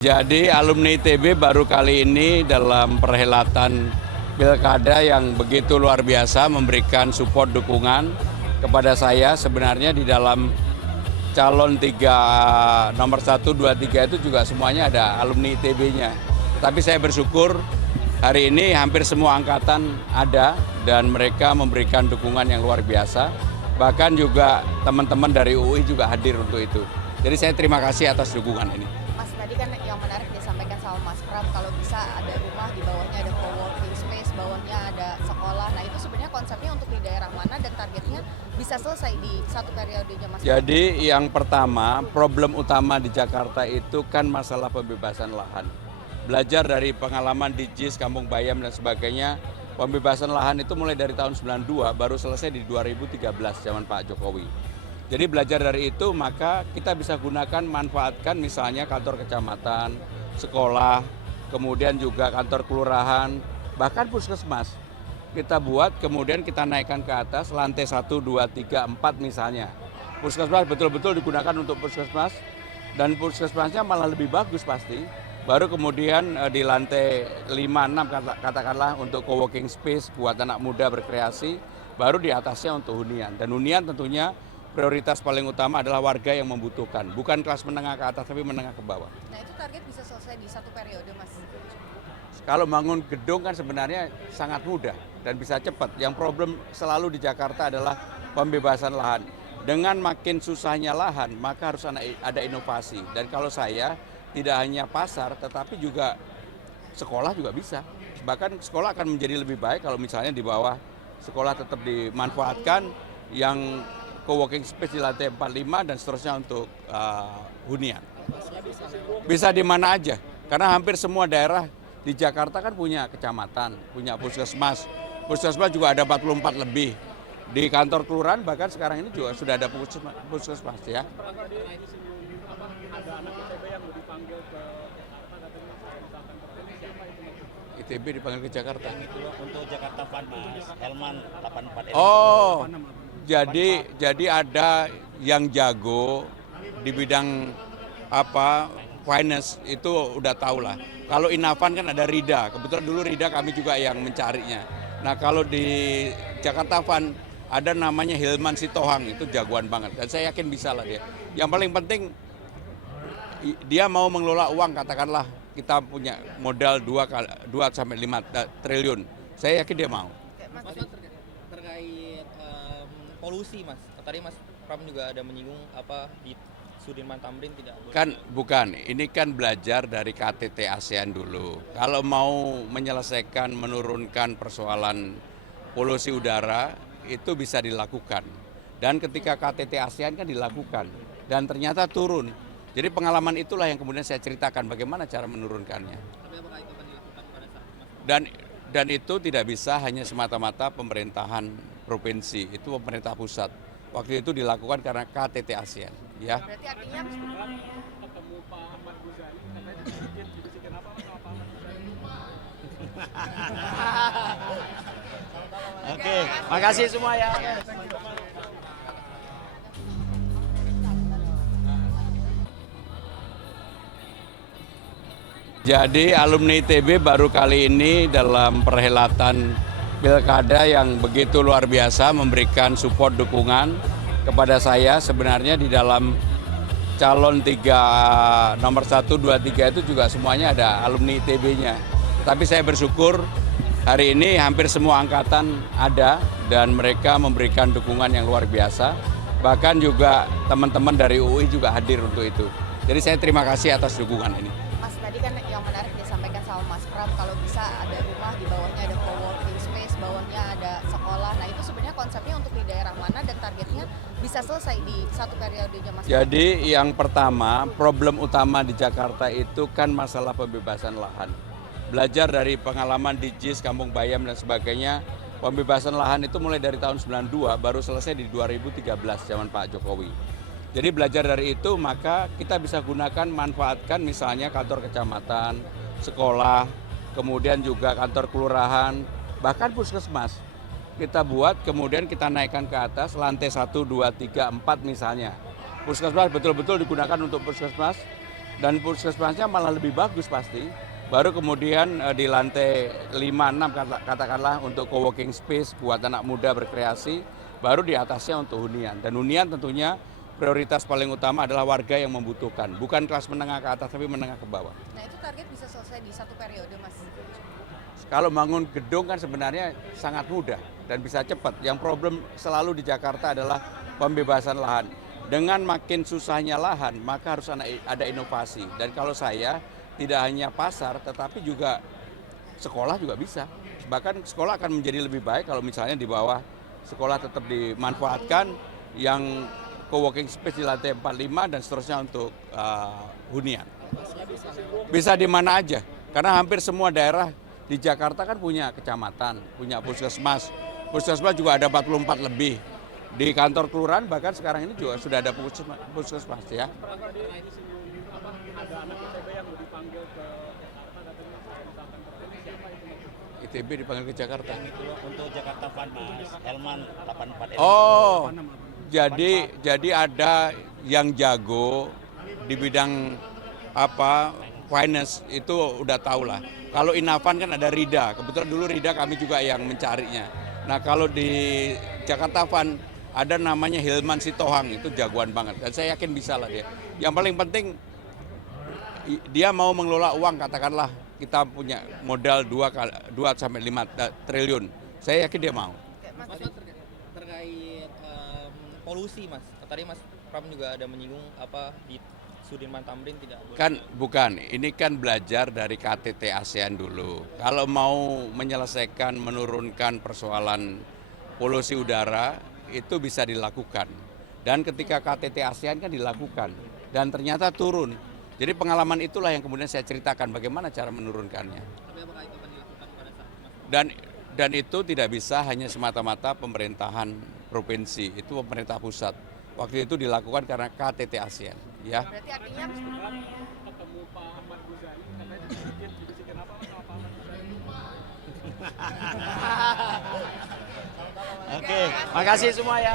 Jadi alumni ITB baru kali ini dalam perhelatan pilkada yang begitu luar biasa memberikan support dukungan kepada saya. Sebenarnya di dalam calon nomor 1, 2, 3 itu juga semuanya ada alumni ITB-nya. Tapi saya bersyukur hari ini hampir semua angkatan ada dan mereka memberikan dukungan yang luar biasa. Bahkan juga teman-teman dari UI juga hadir untuk itu. Jadi saya terima kasih atas dukungan ini. Mas, tadi kan yang menarik disampaikan sama Mas Pram, kalau bisa ada rumah, di bawahnya ada co-working space, bawahnya ada sekolah. Nah itu sebenarnya konsepnya untuk di daerah mana dan targetnya bisa selesai di satu periodenya Mas? Jadi yang pertama, problem utama di Jakarta itu kan masalah pembebasan lahan. Belajar dari pengalaman di JIS, Kampung Bayam dan sebagainya, pembebasan lahan itu mulai dari tahun 92, baru selesai di 2013 zaman Pak Jokowi. Jadi belajar dari itu maka kita bisa gunakan, manfaatkan misalnya kantor kecamatan, sekolah, kemudian juga kantor kelurahan, bahkan puskesmas. Kita buat kemudian kita naikkan ke atas lantai 1, 2, 3, 4 misalnya. Puskesmas betul-betul digunakan untuk puskesmas dan puskesmasnya malah lebih bagus pasti. Baru kemudian di lantai 5, 6 katakanlah untuk co-working space buat anak muda berkreasi, baru di atasnya untuk hunian. Dan hunian tentunya prioritas paling utama adalah warga yang membutuhkan, bukan kelas menengah ke atas tapi menengah ke bawah. Nah itu target bisa selesai di satu periode Mas? Kalau bangun gedung kan sebenarnya sangat mudah dan bisa cepat. Yang problem selalu di Jakarta adalah pembebasan lahan. Dengan makin susahnya lahan, maka harus ada inovasi. Dan kalau saya, tidak hanya pasar, tetapi juga sekolah juga bisa. Bahkan sekolah akan menjadi lebih baik kalau misalnya di bawah sekolah tetap dimanfaatkan, yang co-working space di lantai 45 dan seterusnya untuk hunian. Bisa di mana aja, karena hampir semua daerah di Jakarta kan punya kecamatan, punya puskesmas. Puskesmas juga ada 44 lebih. Di kantor kelurahan bahkan sekarang ini juga sudah ada puskesmas ya. ITB dipanggil ke Jakarta. Untuk Jakarta Fund Mas, Helman 84. Oh, jadi ada yang jago di bidang finance itu udah tahu lah. Kalau Inavan kan ada Rida, kebetulan dulu Rida kami juga yang mencarinya. Nah kalau di Jakarta Fund ada namanya Hilman Sitohang, itu jagoan banget dan saya yakin bisa lah dia. Yang paling penting dia mau mengelola uang, katakanlah kita punya modal 2 sampai 5 triliun. Saya yakin dia mau. Mas, terkait polusi Mas, tadi Mas Pram juga ada menyinggung di Sudirman Tamrin tidak boleh. Kan bukan, ini kan belajar dari KTT ASEAN dulu. Kalau mau menyelesaikan, menurunkan persoalan polusi udara, itu bisa dilakukan. Dan ketika KTT ASEAN kan dilakukan, dan ternyata turun. Jadi pengalaman itulah yang kemudian saya ceritakan bagaimana cara menurunkannya. Tapi apakah itu akan dilakukan pada saat Mas? Dan itu tidak bisa hanya semata-mata pemerintahan provinsi, itu pemerintah pusat. Waktu itu dilakukan karena KTT ASEAN, ya. Berarti artinya ketemu Pak Ahmad Muzani, katanya bikin divisi kenapa Pak Ahmad Muzani? Oke, makasih semua ya. Jadi alumni ITB baru kali ini dalam perhelatan pilkada yang begitu luar biasa memberikan support dukungan kepada saya. Sebenarnya di dalam calon nomor 1, 2, 3 itu juga semuanya ada alumni ITB-nya. Tapi saya bersyukur hari ini hampir semua angkatan ada dan mereka memberikan dukungan yang luar biasa. Bahkan juga teman-teman dari UI juga hadir untuk itu. Jadi saya terima kasih atas dukungan ini. Mas, tadi kan yang menarik disampaikan sama Mas Pram, kalau bisa ada rumah, di bawahnya ada co-working space, bawahnya ada sekolah. Nah itu sebenarnya konsepnya untuk di daerah mana dan targetnya bisa selesai di satu periodenya Mas? Jadi yang pertama, problem utama di Jakarta itu kan masalah pembebasan lahan. Belajar dari pengalaman di JIS, Kampung Bayam dan sebagainya, pembebasan lahan itu mulai dari tahun 92, baru selesai di 2013 zaman Pak Jokowi. Jadi belajar dari itu maka kita bisa gunakan, manfaatkan misalnya kantor kecamatan, sekolah, kemudian juga kantor kelurahan, bahkan puskesmas. Kita buat kemudian kita naikkan ke atas lantai 1, 2, 3, 4 misalnya. Puskesmas betul-betul digunakan untuk puskesmas dan puskesmasnya malah lebih bagus pasti. Baru kemudian di lantai 5-6 katakanlah untuk co-working space buat anak muda berkreasi, baru di atasnya untuk hunian. Dan hunian tentunya prioritas paling utama adalah warga yang membutuhkan, bukan kelas menengah ke atas tapi menengah ke bawah. Nah itu target bisa selesai di satu periode mas. Kalau bangun gedung kan sebenarnya sangat mudah dan bisa cepat. Yang problem selalu di Jakarta adalah pembebasan lahan. Dengan makin susahnya lahan, maka harus ada inovasi. Dan kalau saya, tidak hanya pasar, tetapi juga sekolah juga bisa. Bahkan sekolah akan menjadi lebih baik kalau misalnya di bawah sekolah tetap dimanfaatkan, yang co-working space di lantai 45 dan seterusnya untuk hunian. Bisa di mana aja, karena hampir semua daerah di Jakarta kan punya kecamatan, punya puskesmas. Puskesmas juga ada 44 lebih. Di kantor kelurahan bahkan sekarang ini juga sudah ada puskesmas ya. Ada anak ITB yang mau dipanggil ke Jakarta katanya misalkan terkait siapa itu? ITB dipanggil ke Jakarta. Untuk Jakarta Fund Mas, Helman 84 Oh, jadi ada yang jago di bidang finance itu udah tahu lah. Kalau Inavan kan ada Rida, kebetulan dulu Rida kami juga yang mencarinya. Nah kalau di Jakarta Fund ada namanya Hilman Sitohang, itu jagoan banget dan saya yakin bisa lah dia. Yang paling penting dia mau mengelola uang, katakanlah kita punya modal 2 sampai 5 triliun. Saya yakin dia mau. Mas terkait polusi mas, tadi Mas Pram juga ada menyinggung di Sudirman Tamrin tidak boleh. Kan bukan, ini kan belajar dari KTT ASEAN dulu. Kalau mau menyelesaikan, menurunkan persoalan polusi udara, itu bisa dilakukan. Dan ketika KTT ASEAN kan dilakukan, dan ternyata turun. Jadi pengalaman itulah yang kemudian saya ceritakan bagaimana cara menurunkannya. Tapi apakah itu akan dilakukan pada saat Mas? Dan itu tidak bisa hanya semata-mata pemerintahan provinsi, itu pemerintah pusat. Waktu itu dilakukan karena KTT ASEAN, ya. Berarti artinya Ketemu Pak Ahmad Muzani katanya dibisikin apa sama Pak Ahmad Muzani? Oke. Makasih semua ya.